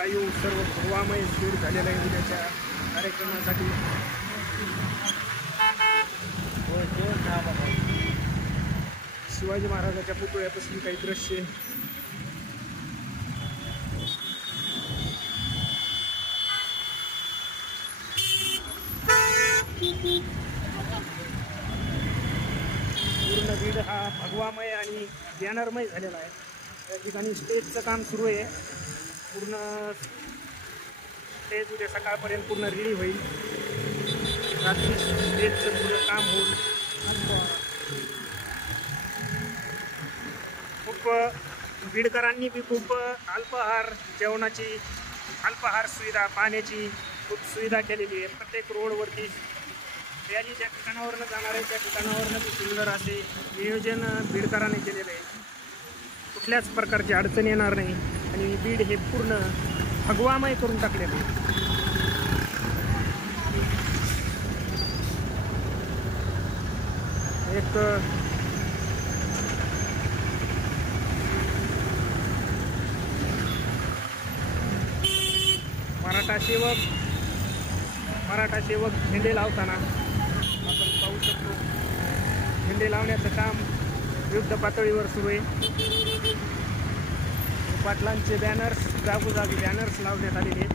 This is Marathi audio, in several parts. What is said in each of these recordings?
आयु सर्व भगवामय स्पीड झालेला आहे उद्याच्या कार्यक्रमासाठी. शिवाजी महाराजाच्या पुतळ्यापासून काही दृश्य. पूर्ण बीड हा भगवामय आणि बॅनरमय झालेला आहे. त्या ठिकाणी स्टेजचं काम सुरू आहे. पूर्ण स्टेज उद्या सकाळपर्यंत पूर्ण रेडी होईल. रात्री स्टेजचं पूर्ण काम होईल. खूप बीडकरांनी बी खूप अल्पाहार जेवणाची, अल्पाहार सुविधा, पाण्याची खूप सुविधा केलेली आहे. प्रत्येक रोडवरती रॅली ज्या ठिकाणावरनं जाणार आहे त्या ठिकाणावरनं बी सुंदर असे नियोजन बीडकरांनी केलेलं आहे. कुठल्याच प्रकारची अडचण येणार नाही आणि बीड हे पूर्ण भगवामय करून टाकलेलं आहे. एक मराठा सेवक झेंडे लावताना आपण पाहू शकतो. झेंडे लावण्याचं काम युद्ध पातळीवर सुरू आहे. पाटलांचे बॅनर्स, जागोजागी बॅनर्स लावण्यात आलेले आहेत.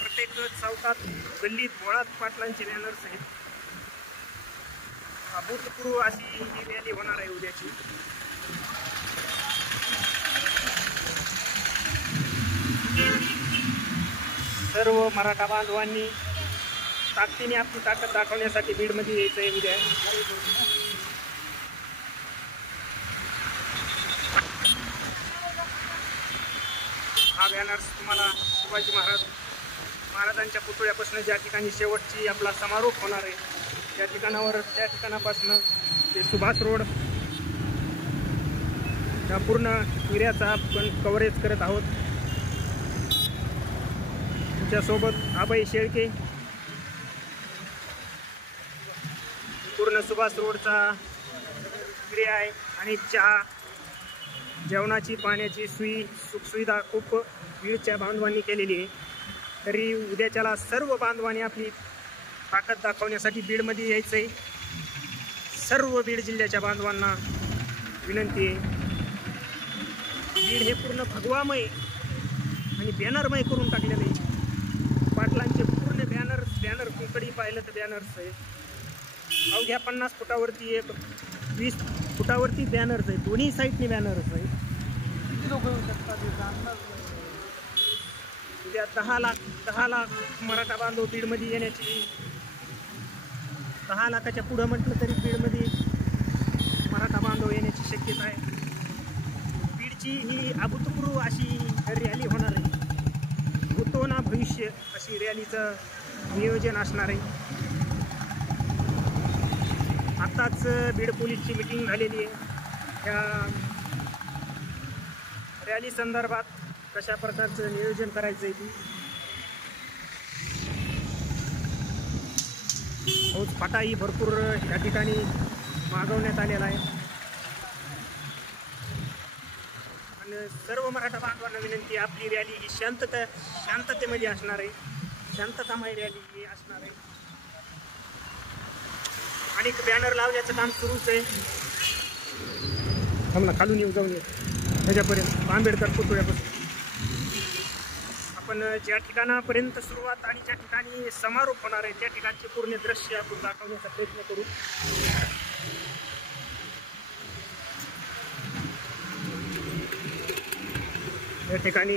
प्रत्येक चौकात, गल्लीत, बोळात पाटलांचे बॅनर्स आहेत. अभूतपूर्व अशी ही रॅली होणार आहे उद्याची. सर्व मराठा बांधवांनी ताकदीने आपली ताकद दाखवण्यासाठी बीडमध्ये यायचं आहे उद्या. हा बॅनर्स तुम्हाला शिवाजी महाराजांच्या पुतळ्यापासून ज्या ठिकाणी शेवटची आपला समारोप होणार आहे त्या ठिकाणापासून ते सुभाष रोड या पूर्ण एरियाचा आपण कव्हरेज करत आहोत. तुमच्यासोबत अभय शेळके. पूर्ण सुभाष रोडचा एरिया आहे आणि चहा, जेवणाची, पाण्याची सुखसुविधा खूप बीडच्या बांधवांनी केलेली आहे. तरी उद्याच्याला सर्व बांधवांनी आपली ताकद दाखवण्यासाठी बीडमध्ये यायचं आहे. सर्व बीड जिल्ह्याच्या बांधवांना विनंती आहे. बीड हे पूर्ण भगवामय आणि बॅनरमय करून टाकलेलं आहे. पाटलांचे पूर्ण बॅनर कुंकडी पाहिलं तर बॅनर्स आहे. अवघ्या 50 फुटावरती, 20 फुटावरती बॅनर्स आहे. दोन्ही साईडनी बॅनर्स आहे. किती लोक येऊ शकतात? उद्या 10 लाख मराठा बांधव बीडमध्ये येण्याची, 10 लाखाच्या पुढं म्हटलं तरी बीडमध्ये मराठा बांधव येण्याची शक्यता आहे. बीडची ही अभूतपूर्व अशी रॅली होणार आहे. भूतो ना भविष्य अशी रॅलीचं नियोजन असणार आहे. आत्ताच बीड पोलीसची मीटिंग झालेली आहे. या रॅली संदर्भात कशा प्रकारचं नियोजन करायचं आहे ती. फौज फाटाही भरपूर या ठिकाणी मागवण्यात आलेला आहे. आणि सर्व मराठा बांधवांना विनंती, आपली रॅली ही शांततेमध्ये असणार आहे. शांततामय रॅली ही असणार आहे. आणि बॅनर लावण्याचं काम सुरूच आहे. आम्हाला खालून जाऊन त्याच्यापर्यंत आंबेडकर पुतळ्यापासून आपण ज्या ठिकाणापर्यंत सुरुवात आणि ज्या ठिकाणी समारोप होणार आहे त्या ठिकाणचे पूर्ण दृश्य आपण दाखवण्याचा प्रयत्न करू. या ठिकाणी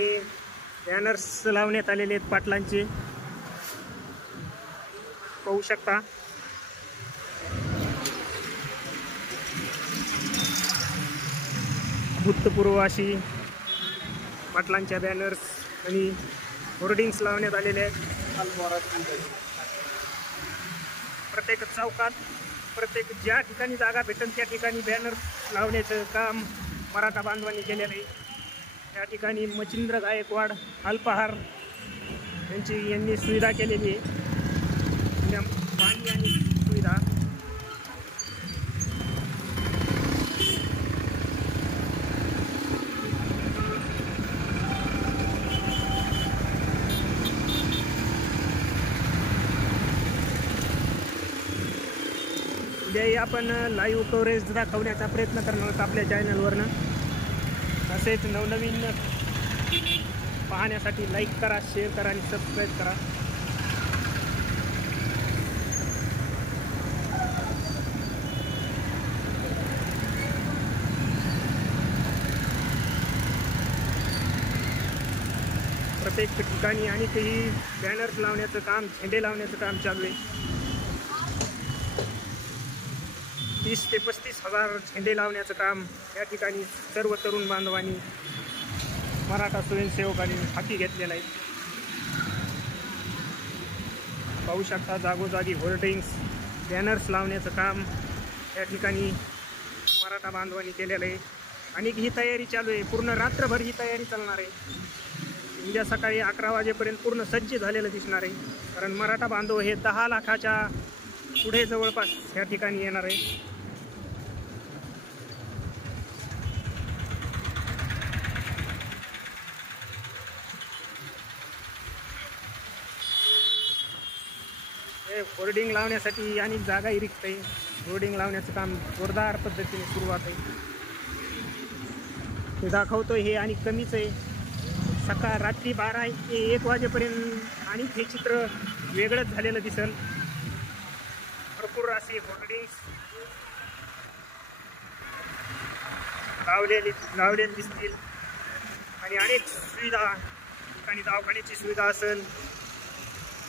बॅनर्स लावण्यात आलेले आहेत पाटलांचे, पाहू शकता. भूतपूर्व अशी पाटलांच्या बॅनर्स आणि होर्डिंग्स लावण्यात आलेले आहेत. प्रत्येक चौकात, प्रत्येक ज्या ठिकाणी जागा भेटेल त्या ठिकाणी बॅनर्स लावण्याचं काम मराठा बांधवांनी केलेलं आहे. या ठिकाणी मच्छिंद्र गायकवाड अल्पाहार यांनी सुविधा केलेली आहे. पाणी आणि सुविधा. उद्याही आपण लाईव्ह कव्हरेज दाखवण्याचा प्रयत्न करणार आहोत आपल्या चॅनलवरनं। असेच नवनवीन पाहण्यासाठी लाईक करा, शेअर करा आणि सबस्क्राईब करा। प्रत्येक ठिकाणी आणि काही बॅनर्स लावण्याचं काम, झेंडे लावण्याचं काम चालू आहे। 30 ते 35 हजार झेंडे लावण्याचं काम या ठिकाणी सर्व तरुण बांधवांनी, मराठा स्वयंसेवकांनी हाती घेतलेलं आहे। पाहू शकता जागोजागी होर्डिंग्स, बॅनर्स लावण्याचं काम या ठिकाणी मराठा बांधवांनी केलेलं आहे आणि ही तयारी चालू आहे। पूर्ण रात्रभर ही तयारी चालणार आहे। उद्या सकाळी 11 वाजेपर्यंत पूर्ण सज्ज झालेलं दिसणार आहे, कारण मराठा बांधव हे 10 लाखाच्या पुढे जवळपास या ठिकाणी येणार आहे। हे होर्डिंग लावण्यासाठी आणि जागाही रिक्त आहे। होर्डिंग लावण्याचं काम जोरदार पद्धतीने सुरुवात आहे। हे दाखवतोय हे आणि कमीच आहे। सकाळ रात्री 12 ते 1 वाजेपर्यंत आणि हे चित्र वेगळंच झालेलं दिसेल। भरपूर असे होर्डिंग्स लावलेले दिसतील आणि अनेक सुविधा, ठिकाणी दवाखान्याची सुविधा असेल,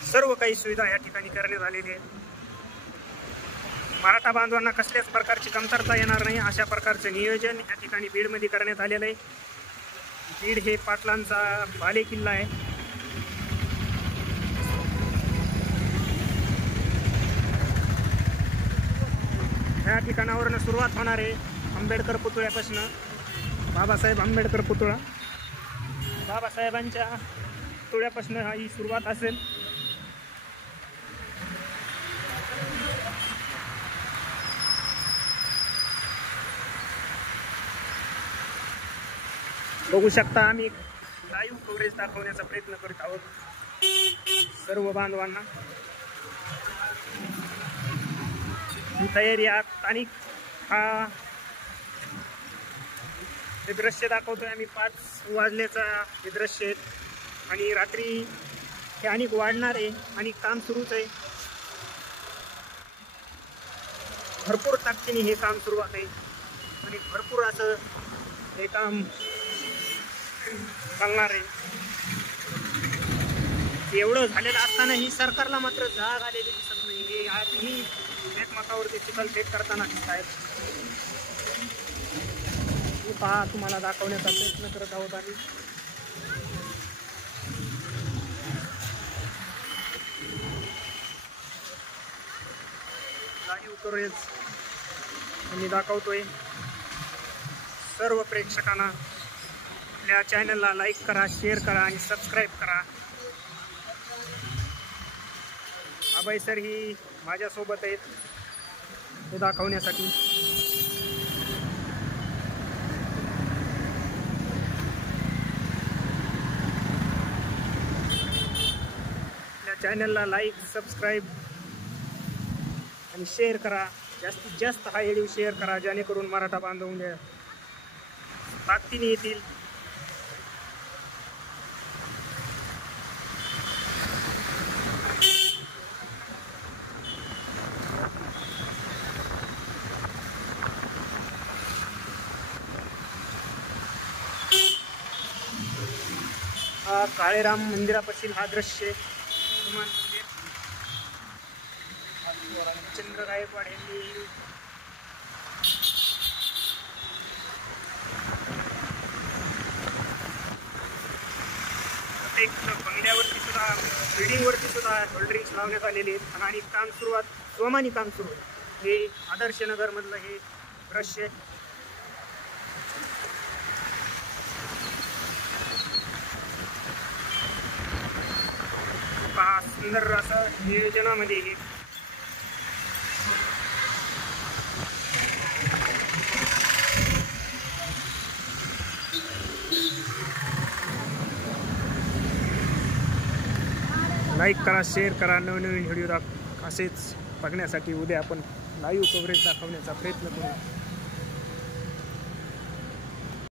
सर्व काही सुविधा या ठिकाणी करण्यात आलेली आहे। मराठा बांधवांना कसल्याच प्रकारची कमतरता येणार नाही अशा प्रकारचं नियोजन या ठिकाणी बीडमध्ये करण्यात आलेलं आहे। बीड हे पाटलांचा बालेकिल्ला आहे। ह्या ठिकाणावरून सुरुवात होणार आहे आंबेडकर पुतळ्यापासून। बाबासाहेब आंबेडकर पुतळा, बाबासाहेबांच्या पुतळ्यापासून ही सुरुवात असेल। बघू शकता आम्ही लाईव्ह कव्हरेज दाखवण्याचा प्रयत्न करत आहोत सर्व बांधवांना। ही तयारी आणि हे दृश्य दाखवतोय आम्ही। 5 वाजल्याचा हे दृश्य आहे आणि रात्री हे अनेक वाढणार आहे आणि काम सुरूच आहे। भरपूर ताकदीने हे काम सुरुवात आहे आणि भरपूर असं हे काम चालणार आहे। एवढं झालेलं असतानाही सरकारला मात्र जाग आलेली दिसत नाही। हे आजही एकमतावरती चिखलफेक करताना दिसत आहेत। पहा, तुम्हाला दाखवण्याचा प्रयत्न करत आहोत आम्ही। लाईव्ह कव्हरेज आम्ही दाखवतोय सर्व प्रेक्षकांना। आपल्या चॅनलला लाईक करा, शेअर करा आणि सबस्क्राईब करा। अभय सर ही माझ्यासोबत आहेत हे दाखवण्यासाठी। आपल्या चॅनलला लाईक, सबस्क्राईब आणि शेअर करा। जास्तीत जास्त हा व्हिडिओ शेअर करा, जेणेकरून मराठा बांधव ताकदीने येतील। हा काळेराम मंदिरापाशील हा दृश्य हनुमान मंदिर। चंद्र गायकवाड यांनी प्रत्येक बंगल्यावरती सुद्धा, बिल्डिंगवरती सुद्धा होल्डरिंग्स लावण्यात आलेले आहेत आणि काम सुरुवात, जोमाने काम सुरू आहे। हे आदर्श नगर मधलं हे दृश्य आहे। पहा, सुंदर असं नियोजनामध्ये हे लाईक करा, शेअर करा। नवनवीन व्हिडिओ असेच बघण्यासाठी उद्या आपण लाईव्ह कव्हरेज दाखवण्याचा प्रयत्न करू.